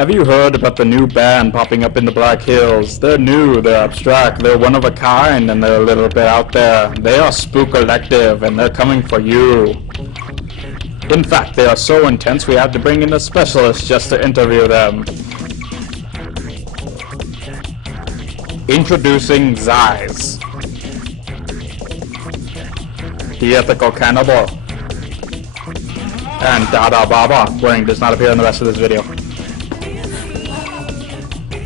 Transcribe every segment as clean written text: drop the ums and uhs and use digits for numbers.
Have you heard about the new band popping up in the Black Hills? They're new, they're abstract, they're one of a kind, and they're a little bit out there. They are Spook.e.lectiv, and they're coming for you. In fact, they are so intense we had to bring in a specialist just to interview them. Introducing Zeiss, the ethical cannibal, and Dada Baba. Warning, does not appear in the rest of this video.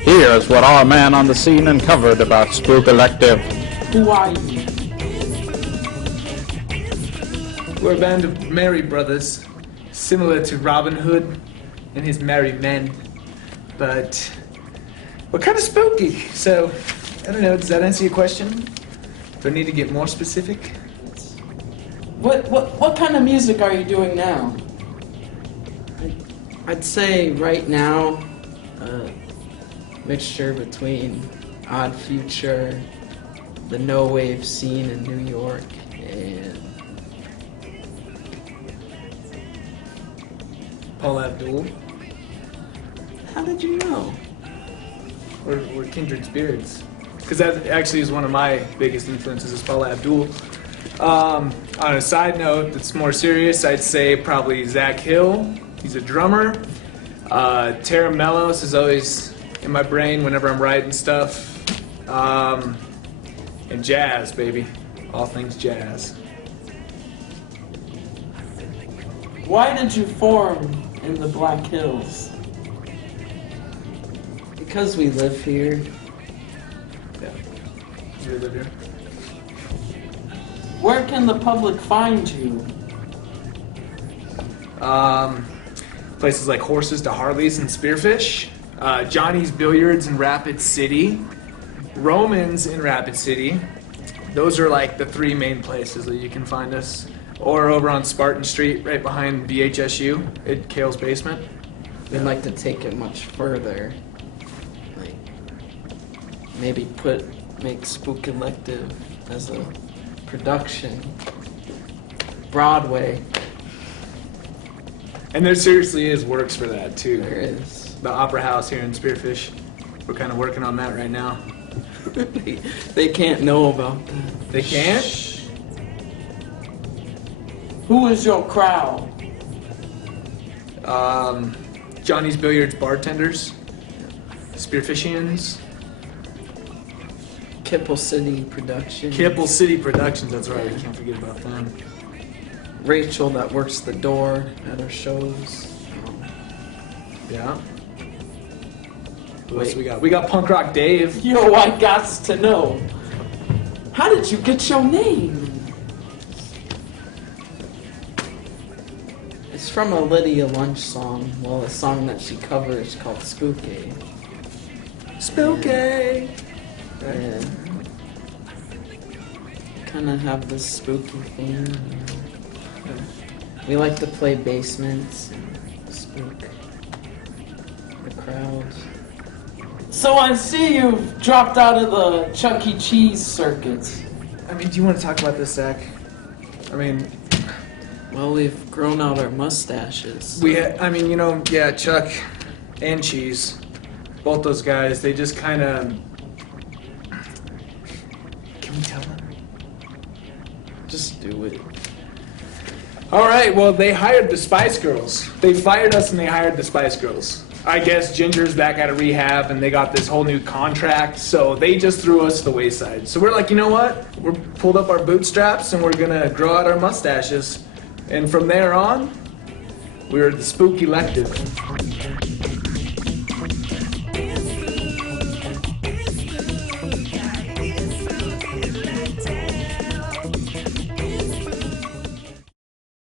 Here's what our man on the scene uncovered about Spook.e.lectiv. Who are you? We're a band of merry brothers, similar to Robin Hood and his merry men, but we're kind of spooky, so I don't know, does that answer your question? Do I need to get more specific? What kind of music are you doing now? I'd say right now, mixture between Odd Future, the no wave scene in New York, and Paul Abdul. how did you know? We're kindred spirits. Because that actually is one of my biggest influences is Paul Abdul. On a side note that's more serious, I'd say probably Zach Hill. He's a drummer. Tara Mellos is always in my brain whenever I'm writing stuff. And jazz, baby. All things jazz. Why did you form in the Black Hills? Because we live here. Yeah. You live here? Where can the public find you? Places like Horses to Harleys and Spearfish. Johnny's Billiards in Rapid City. Romans in Rapid City. Those are like the three main places that you can find us. Or over on Spartan Street, right behind BHSU, at Kale's basement. We'd like to take it much further. Like, maybe make Spook.e.lectiv as a production. Broadway. And there seriously is works for that too. There is. The Opera House here in Spearfish. We're kind of working on that right now. They can't know about that. They can't? Who is your crowd? Johnny's Billiards bartenders. Spearfishians. Kipple City Productions. Kipple City Productions, that's right. I can't forget about them. Rachel that works the door at our shows. Yeah. Who else we got? We got Punk Rock Dave. Yo, I got to know. How did you get your name? It's from a Lydia Lunch song. Well, a song that she covers called Spook.e. Spooky! Yeah. Kind of have this spooky theme. We like to play basements and spook the crowds. So I see you've dropped out of the Chuck E. Cheese circuit. I mean, do you want to talk about this, Zach? I mean, Well, we've grown out our mustaches. yeah, Chuck and Cheese, both those guys, they just kind of... Can we tell them? Just do it. All right, well, they hired the Spice Girls. They fired us and they hired the Spice Girls. I guess Ginger's back out of rehab and they got this whole new contract, so they just threw us to the wayside. So we're like, you know what? We're pulled up our bootstraps and we're gonna grow out our mustaches. And from there on, we're the Spook.e.lectiv.